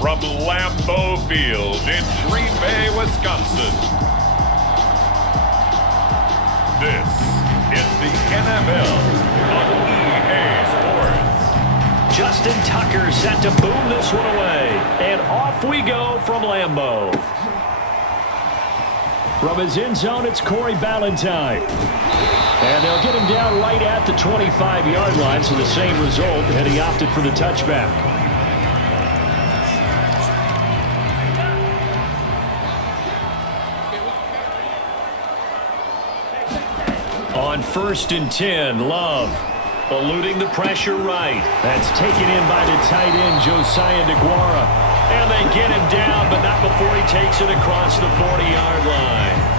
from Lambeau Field in Green Bay, Wisconsin. This is the NFL on EA Sports. Justin Tucker set to boom this one away. And off we go from Lambeau. From his end zone, it's Corey Ballantyne. And they'll get him down right at the 25-yard line, so the same result, and he opted for the touchback. On 1st and 10, Love eluding the pressure right. That's taken in by the tight end, Josiah DeGuara. And they get him down, but not before he takes it across the 40-yard line.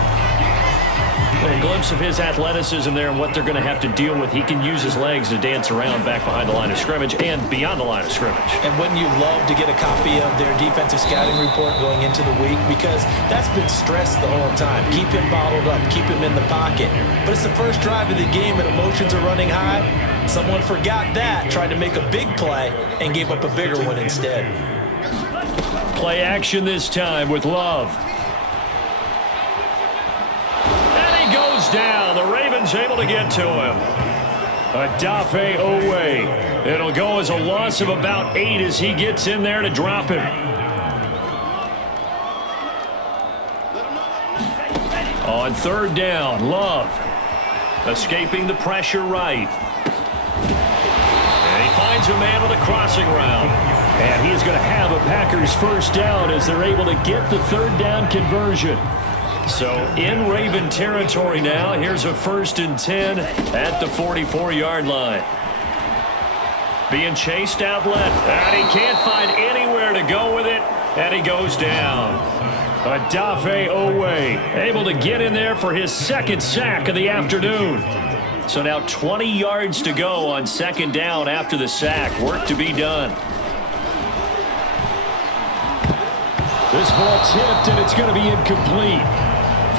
A glimpse of his athleticism there and what they're going to have to deal with. He can use his legs to dance around back behind the line of scrimmage and beyond the line of scrimmage. And wouldn't you love to get a copy of their defensive scouting report going into the week? Because that's been stressed the whole time. Keep him bottled up. Keep him in the pocket. But it's the first drive of the game and emotions are running high. Someone forgot that, tried to make a big play, and gave up a bigger one instead. Play action this time with Love. Goes down. The Ravens able to get to him. Odafe Oweh. It'll go as a loss of about 8 as he gets in there to drop him. On 3rd down, Love escaping the pressure right. And he finds a man with a crossing route. And he's going to have a Packers first down as they're able to get the 3rd down conversion. So in Raven territory now. Here's a 1st and 10 at the 44-yard line. Being chased out left. And he can't find anywhere to go with it. And he goes down. Odafe Oweh able to get in there for his 2nd sack of the afternoon. So now 20 yards to go on 2nd down after the sack. Work to be done. This ball tipped and it's going to be incomplete.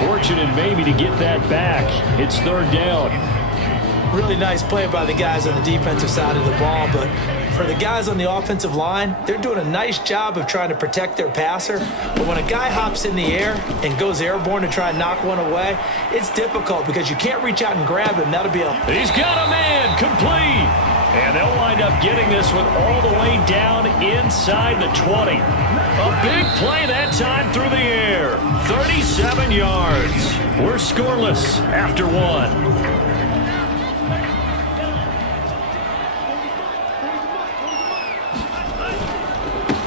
Fortunate maybe to get that back. It's 3rd down. Really nice play by the guys on the defensive side of the ball, but for the guys on the offensive line, they're doing a nice job of trying to protect their passer. But when a guy hops in the air and goes airborne to try and knock one away, it's difficult because you can't reach out and grab him. That'll be a... He's got a man, complete. And they'll wind up getting this one all the way down inside the 20. A big play that time through the air. 37 yards. We're scoreless after 1.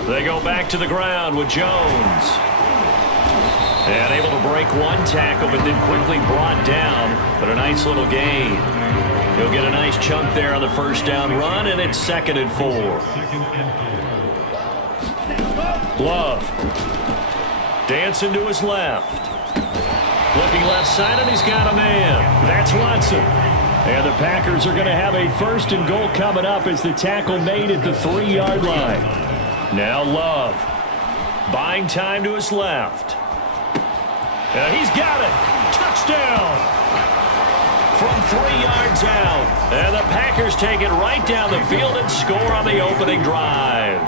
They go back to the ground with Jones. And able to break one tackle, but then quickly brought down. But a nice little gain. He'll get a nice chunk there on the 1st down run, and it's 2nd and 4. Love. Dancing to his left. Looking left side, and he's got a man. That's Watson. And the Packers are going to have a 1st and goal coming up as the tackle made at the 3-yard line. Now Love. Buying time to his left. And he's got it. Touchdown. From 3 yards out. And the Packers take it right down the field and score on the opening drive.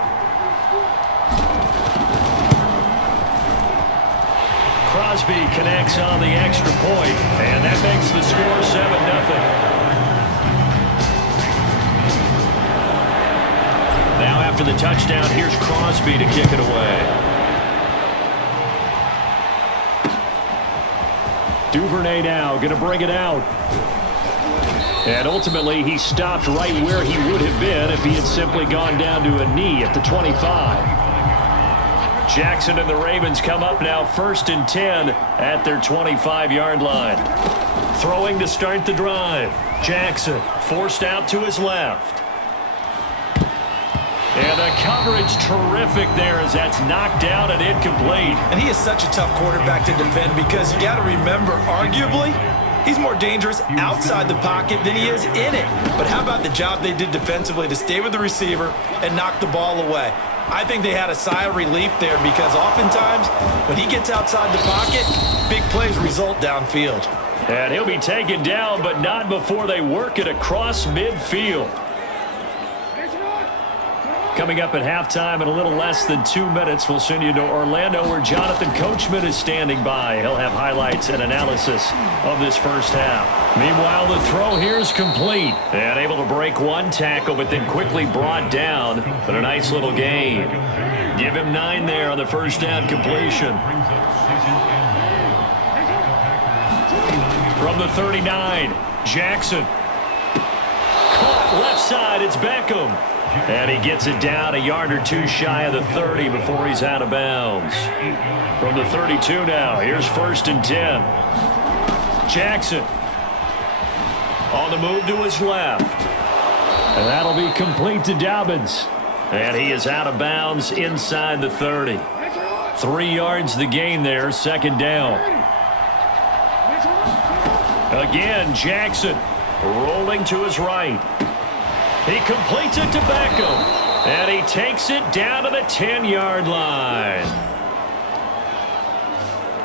Crosby connects on the extra point, and that makes the score 7-0. Now after the touchdown, here's Crosby to kick it away. Duvernay now going to bring it out. And ultimately, he stopped right where he would have been if he had simply gone down to a knee at the 25. Jackson and the Ravens come up now 1st and 10 at their 25-yard line. Throwing to start the drive. Jackson forced out to his left. And the coverage terrific there as that's knocked down and incomplete. And he is such a tough quarterback to defend because you got to remember, arguably, he's more dangerous outside the pocket than he is in it. But how about the job they did defensively to stay with the receiver and knock the ball away? I think they had a sigh of relief there because oftentimes when he gets outside the pocket, big plays result downfield. And he'll be taken down, but not before they work it across midfield. Coming up at halftime in a little less than 2 minutes, we'll send you to Orlando where Jonathan Coachman is standing by. He'll have highlights and analysis of this first half. Meanwhile, the throw here is complete. And able to break one tackle, but then quickly brought down. But a nice little gain. Give him 9 there on the first down completion. From the 39, Jackson. Caught left side, it's Beckham. And he gets it down a yard or two shy of the 30 before he's out of bounds. From the 32 now, here's 1st and 10. Jackson on the move to his left. And that'll be complete to Dobbins. And he is out of bounds inside the 30. 3 yards the gain there, 2nd down. Again, Jackson rolling to his right. He completes it to Beckham, and he takes it down to the 10-yard line.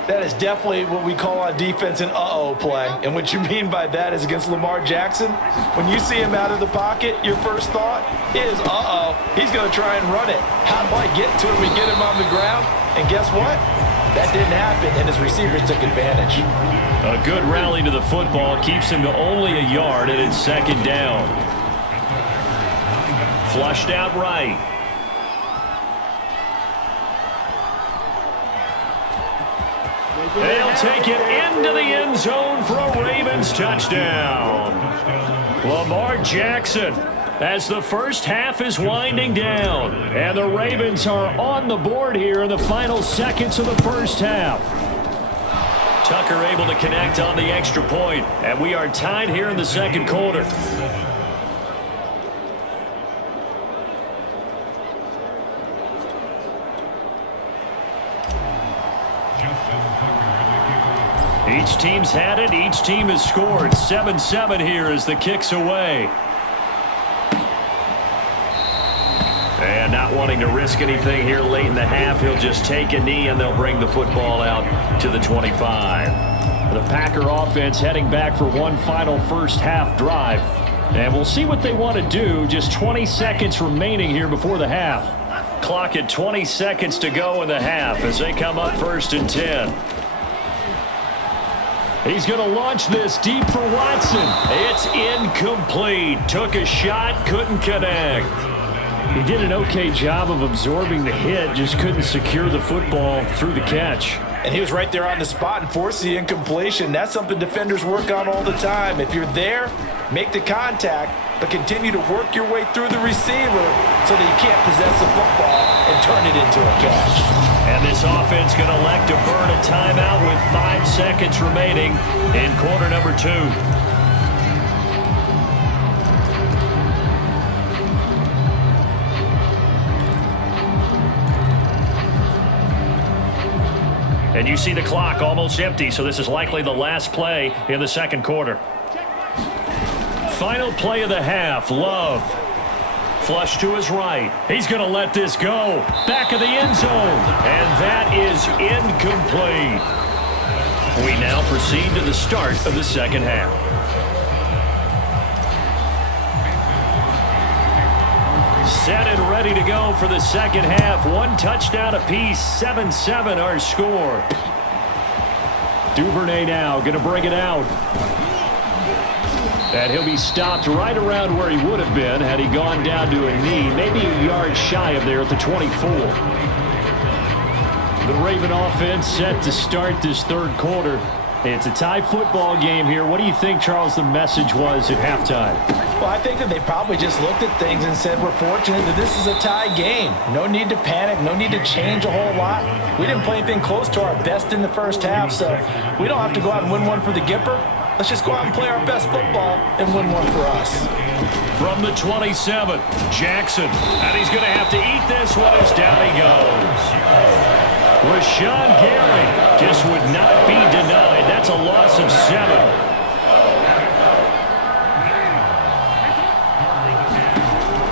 That is definitely what we call on defense an uh-oh play. And what you mean by that is against Lamar Jackson, when you see him out of the pocket, your first thought is, uh-oh, he's going to try and run it. How do I get to him and get him on the ground? And guess what? That didn't happen, and his receivers took advantage. A good rally to the football keeps him to only a yard, and it's 2nd down. Flushed out right. They'll take it into the end zone for a Ravens touchdown. Lamar Jackson as the first half is winding down. And the Ravens are on the board here in the final seconds of the first half. Tucker able to connect on the extra point. And we are tied here in the 2nd quarter. Each team's had it. Each team has scored. 7-7 here as the kick's away. And not wanting to risk anything here late in the half, he'll just take a knee and they'll bring the football out to the 25. The Packer offense heading back for one final first half drive. And we'll see what they want to do. Just 20 seconds remaining here before the half. Clock at 20 seconds to go in the half as they come up 1st and 10. He's going to launch this deep for Watson. It's incomplete. Took a shot, couldn't connect. He did an okay job of absorbing the hit, just couldn't secure the football through the catch. And he was right there on the spot and forced the incompletion. That's something defenders work on all the time. If you're there, make the contact, but continue to work your way through the receiver so that you can't possess the football and turn it into a catch. And this offense going to elect to burn a timeout with 5 seconds remaining in quarter number 2. And you see the clock almost empty, so this is likely the last play in the 2nd quarter. Final play of the half, Love. Flush to his right. He's going to let this go. Back of the end zone. And that is incomplete. We now proceed to the start of the 2nd half. Set and ready to go for the 2nd half. 1 touchdown apiece. 7-7 our score. Duvernay now going to bring it out. And he'll be stopped right around where he would have been had he gone down to a knee, maybe a yard shy of there at the 24. The Raven offense set to start this 3rd quarter. It's a tie football game here. What do you think, Charles, the message was at halftime? Well, I think that they probably just looked at things and said, we're fortunate that this is a tie game. No need to panic, no need to change a whole lot. We didn't play anything close to our best in the first half, so we don't have to go out and win one for the Gipper. Let's just go out and play our best football and win one for us. From the 27, Jackson. And he's going to have to eat this one as down he goes. Rashawn Gary just would not be denied. That's a loss of 7.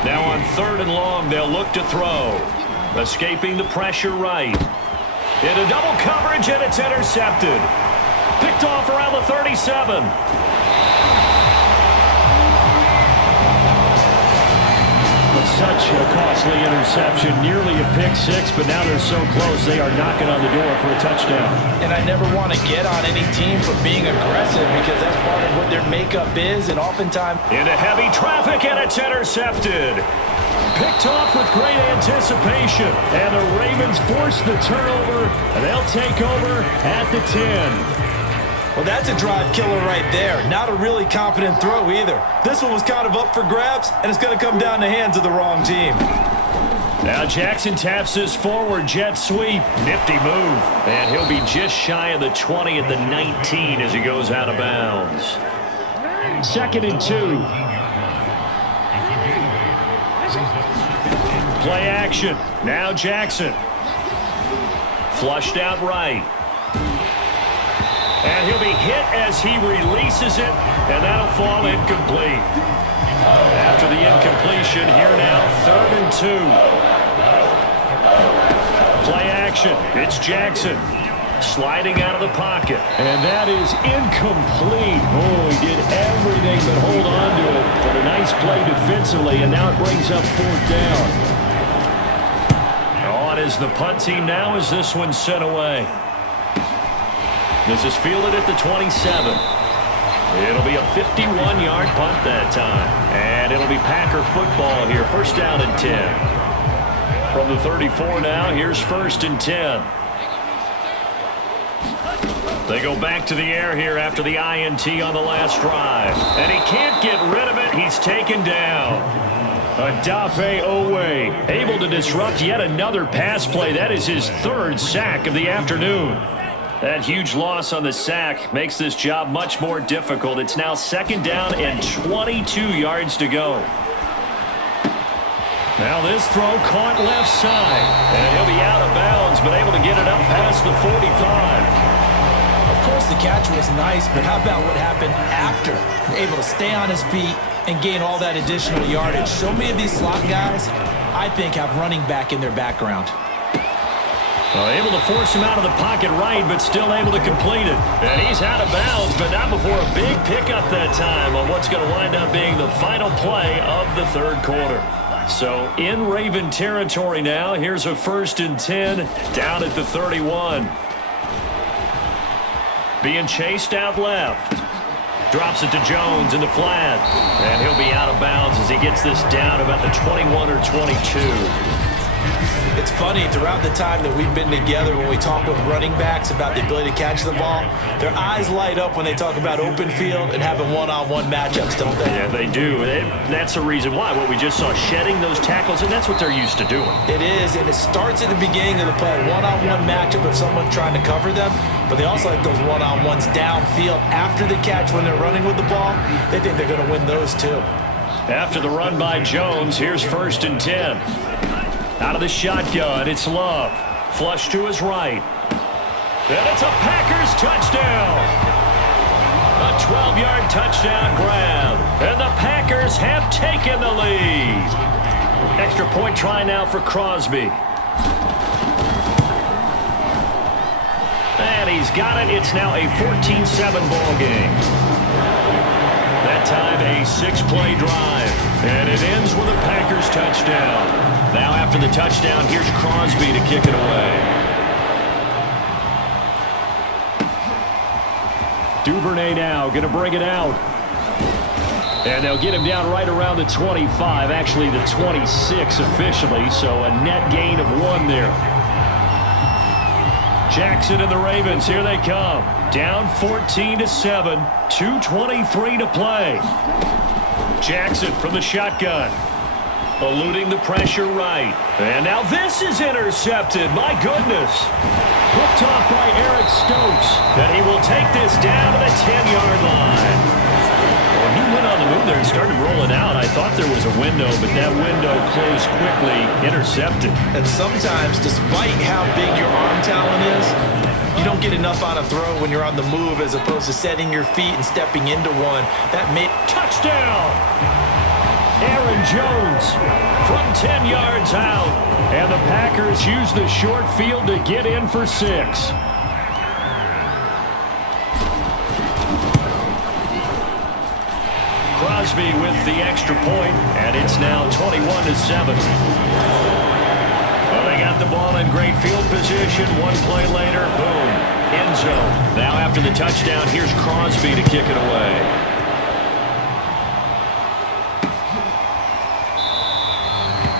Now on 3rd and long, they'll look to throw. Escaping the pressure right. Into double coverage, and it's intercepted. Picked off around the 37. Such a costly interception, nearly a pick six, but now they're so close they are knocking on the door for a touchdown. And I never want to get on any team for being aggressive because that's part of what their makeup is, and oftentimes into heavy traffic, and it's intercepted. Picked off with great anticipation, and the Ravens force the turnover, and they'll take over at the 10. Well, that's a drive killer right there. Not a really confident throw either. This one was kind of up for grabs, and it's going to come down the hands of the wrong team. Now Jackson taps his forward jet sweep. Nifty move. And he'll be just shy of the 20 at the 19 as he goes out of bounds. 2nd and 2. Play action. Now Jackson. Flushed out right. And he'll be hit as he releases it, and that'll fall incomplete. After the incompletion, here now, 3rd and 2. Play action. It's Jackson sliding out of the pocket. And that is incomplete. Oh, he did everything but hold on to it. But a nice play defensively, and now it brings up 4th down. On is the punt team now as this one's sent away. This is fielded at the 27. It'll be a 51-yard punt that time. And it'll be Packer football here. 1st down and 10. From the 34 now, here's 1st and 10. They go back to the air here after the INT on the last drive. And he can't get rid of it. He's taken down. Odafe Oweh able to disrupt yet another pass play. That is his 3rd sack of the afternoon. That huge loss on the sack makes this job much more difficult. It's now 2nd down and 22 yards to go. Now this throw caught left side. And he'll be out of bounds, but able to get it up past the 45. Of course, the catch was nice, but how about what happened after? Able to stay on his feet and gain all that additional yardage. So many of these slot guys, I think, have running back in their background. Able to force him out of the pocket right, but still able to complete it. And he's out of bounds, but not before a big pickup that time on what's going to wind up being the final play of the 3rd quarter. So in Raven territory now, here's a 1st and 10 down at the 31. Being chased out left. Drops it to Jones in the flat. And he'll be out of bounds as he gets this down about the 21 or 22. It's funny, throughout the time that we've been together, when we talk with running backs about the ability to catch the ball, their eyes light up when they talk about open field and having one-on-one matchups, don't they? Yeah, they do. That's the reason why. What we just saw, shedding those tackles, and that's what they're used to doing. It is, and it starts at the beginning of the play. One-on-one matchup if someone's trying to cover them, but they also like those one-on-ones downfield after the catch when they're running with the ball. They think they're going to win those too. After the run by Jones, here's 1st and 10. Out of the shotgun, it's Love. Flush to his right. And it's a Packers touchdown. A 12-yard touchdown grab. And the Packers have taken the lead. Extra point try now for Crosby. And he's got it. It's now a 14-7 ball game. That time a 6-play drive. And it ends with a Packers touchdown. Now after the touchdown, here's Crosby to kick it away. Duvernay now going to bring it out. And they'll get him down right around the 25, actually the 26 officially, so a net gain of 1 there. Jackson and the Ravens, here they come. Down 14-7, 2:23 to play. Jackson from the shotgun. Eluding the pressure right. And now this is intercepted. My goodness. Picked off by Eric Stokes. And he will take this down to the 10-yard line. Well, he went on the move there and started rolling out. I thought there was a window, but that window closed quickly. Intercepted. And sometimes, despite how big your arm talent is, you don't get enough on a throw when you're on the move as opposed to setting your feet and stepping into one. That made touchdown. Aaron Jones from 10 yards out. And the Packers use the short field to get in for 6. Crosby with the extra point, and it's now 21-7. Well, they got the ball in great field position. One play later, boom, end zone. Now after the touchdown, here's Crosby to kick it away.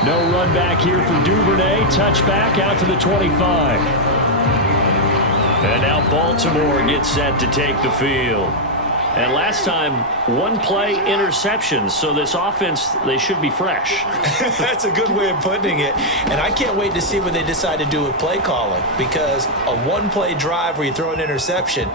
No run back here for Duvernay. Touchback out to the 25. And now Baltimore gets set to take the field. And last time, one play interceptions, so this offense, they should be fresh. That's a good way of putting it. And I can't wait to see what they decide to do with play calling, because a one-play drive where you throw an interception,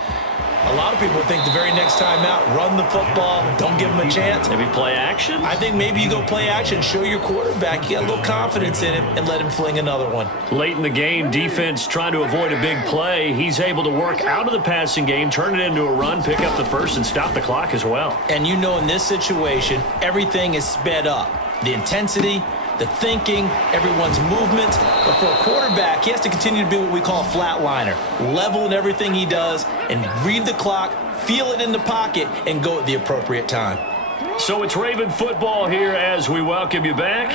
a lot of people think the very next time out, run the football, don't give them a chance. Maybe play action? I think maybe you go play action, show your quarterback, you got a little confidence in him, and let him fling another one. Late in the game, defense trying to avoid a big play. He's able to work out of the passing game, turn it into a run, pick up the first, and stop the clock as well. And you know in this situation, everything is sped up. The intensity, the thinking, everyone's movements. But for a quarterback, he has to continue to be what we call a flatliner. Level in everything he does and read the clock, feel it in the pocket, and go at the appropriate time. So it's Raven football here as we welcome you back.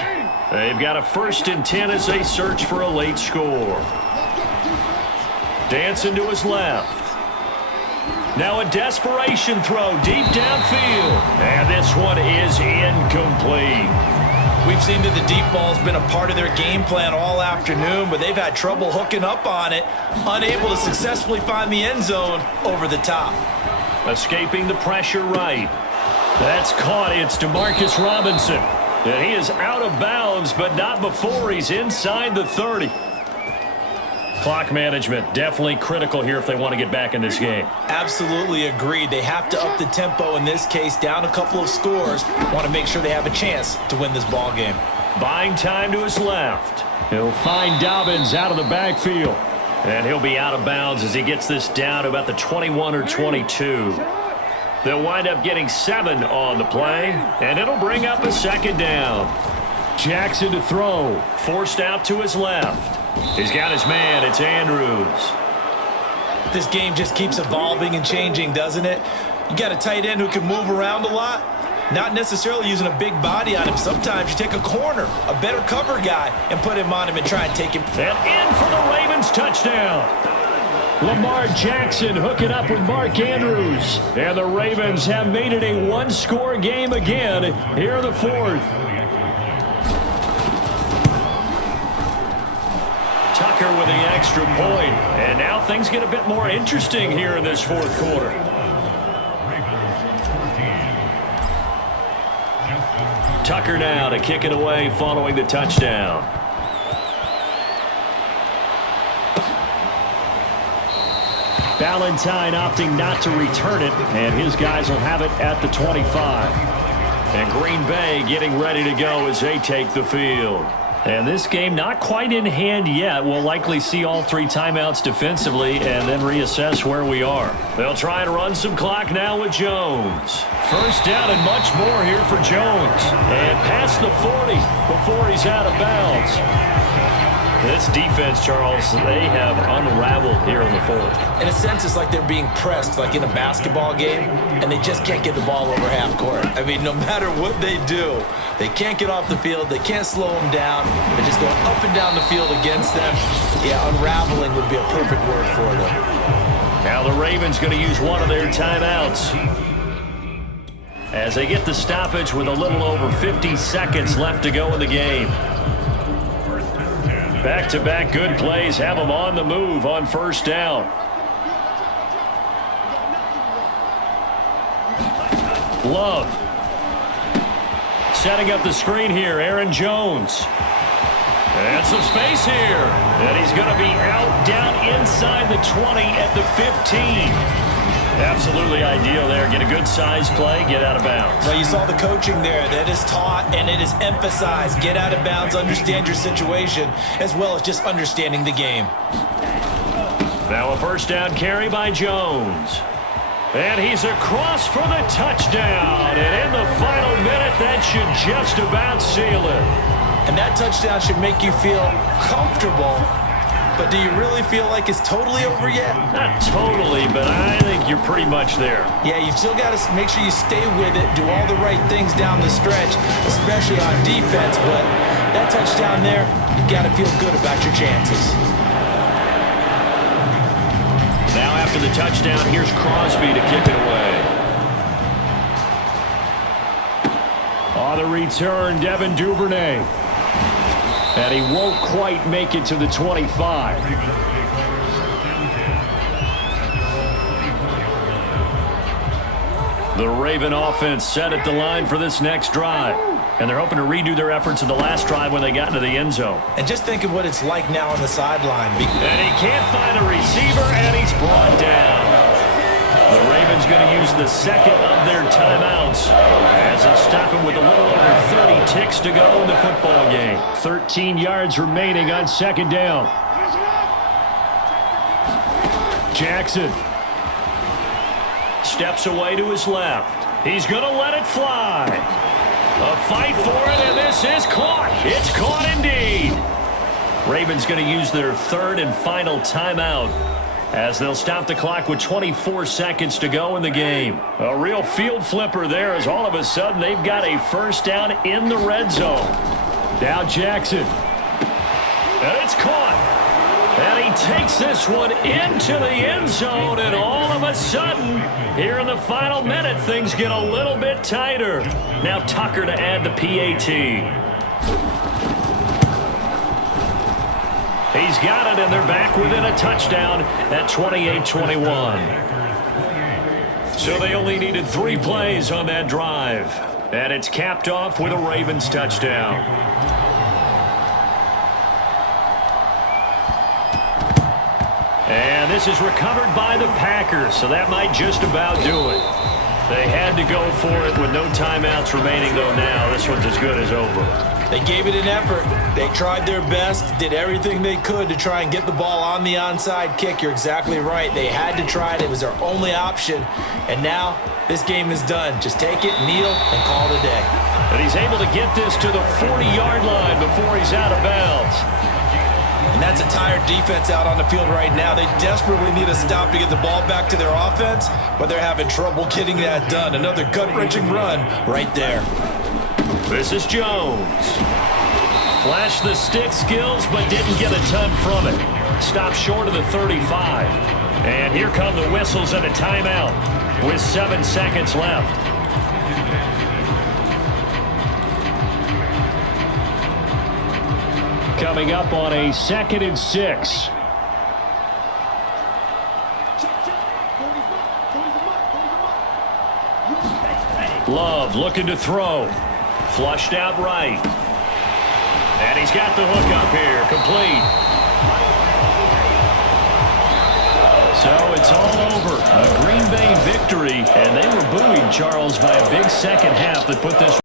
They've got a 1st and 10 as they search for a late score. Dancing to his left. Now a desperation throw deep downfield. And this one is incomplete. We've seen that the deep ball's been a part of their game plan all afternoon, but they've had trouble hooking up on it, unable to successfully find the end zone over the top. Escaping the pressure right. That's caught. It's Demarcus Robinson. And he is out of bounds, but not before he's inside the 30. Clock management definitely critical here if they want to get back in this game. Absolutely agreed. They have to up the tempo in this case, down a couple of scores. Want to make sure they have a chance to win this ball game. Buying time to his left. He'll find Dobbins out of the backfield. And he'll be out of bounds as he gets this down to about the 21 or 22. They'll wind up getting 7 on the play, and it'll bring up a 2nd down. Jackson to throw. Forced out to his left. He's got his man. It's Andrews. This game just keeps evolving and changing, doesn't it? You got a tight end who can move around a lot. Not necessarily using a big body on him. Sometimes you take a corner, a better cover guy, and put him on him and try and take him. And in for the Ravens touchdown. Lamar Jackson hooking up with Mark Andrews. And the Ravens have made it a 1-score game again here in the 4th. Tucker with the extra point. And now things get a bit more interesting here in this 4th quarter. Tucker now to kick it away following the touchdown. Valentine opting not to return it, and his guys will have it at the 25. And Green Bay getting ready to go as they take the field. And this game not quite in hand yet. We'll likely see all 3 timeouts defensively and then reassess where we are. They'll try and run some clock now with Jones. 1st down and much more here for Jones. And past the 40 before he's out of bounds. This defense, Charles, they have unraveled here in the 4th. In a sense, it's like they're being pressed like in a basketball game, and they just can't get the ball over half court. I mean, no matter what they do, they can't get off the field. They can't slow them down. They're just going up and down the field against them. Yeah, unraveling would be a perfect word for them. Now the Ravens going to use one of their timeouts as they get the stoppage with a little over 50 seconds left to go in the game. Back-to-back good plays have them on the move on 1st down. Love. Setting up the screen here, Aaron Jones. And some space here. And he's going to be out down inside the 20 at the 15. Absolutely ideal there. Get a good size play, get out of bounds. Well, you saw the coaching there. That is taught and it is emphasized. Get out of bounds, understand your situation, as well as just understanding the game. Now a 1st down carry by Jones. And he's across for the touchdown. And in the final minute, that should just about seal it. And that touchdown should make you feel comfortable. but do you really feel like it's totally over yet? Not totally, but I think you're pretty much there. Yeah, you've still got to make sure you stay with it, do all the right things down the stretch, especially on defense, but that touchdown there, you've got to feel good about your chances. Now after the touchdown, here's Crosby to kick it away. On the return, Devin Duvernay. And he won't quite make it to the 25. The Raven offense set at the line for this next drive. And they're hoping to redo their efforts in the last drive when they got into the end zone. And just think of what it's like now on the sideline. And he can't find a receiver, and he's brought down. The Ravens going to use the second of their timeouts as they stop him with a little over 30 ticks to go in the football game. 13 yards remaining on second down. Jackson steps away to his left. He's going to let it fly. A fight for it, and this is caught. It's caught indeed. Ravens going to use their third and final timeout as they'll stop the clock with 24 seconds to go in the game. A real field flipper there as all of a sudden they've got a first down in the red zone. Now Jackson. And it's caught. And he takes this one into the end zone, and all of a sudden, here in the final minute, things get a little bit tighter. Now Tucker to add the PAT. He's got it, and they're back within a touchdown at 28-21. So they only needed 3 plays on that drive. And it's capped off with a Ravens touchdown. And this is recovered by the Packers, so that might just about do it. They had to go for it with no timeouts remaining, though now this one's as good as over. They gave it an effort. They tried their best, did everything they could to try and get the ball on the onside kick. You're exactly right. They had to try it. It was their only option. And now this game is done. Just take it, kneel, and call it a day. And he's able to get this to the 40-yard line before he's out of bounds. And that's a tired defense out on the field right now. They desperately need a stop to get the ball back to their offense, but they're having trouble getting that done. Another gut-wrenching run right there. This is Jones. Flashed the stick skills, but didn't get a ton from it. Stopped short of the 35. And here come the whistles and a timeout with 7 seconds left. Coming up on a 2nd and 6. Love looking to throw. Flushed out right. And he's got the hook up here. Complete. So it's all over. A Green Bay victory. And they were buoyed, Charles, by a big second half that put this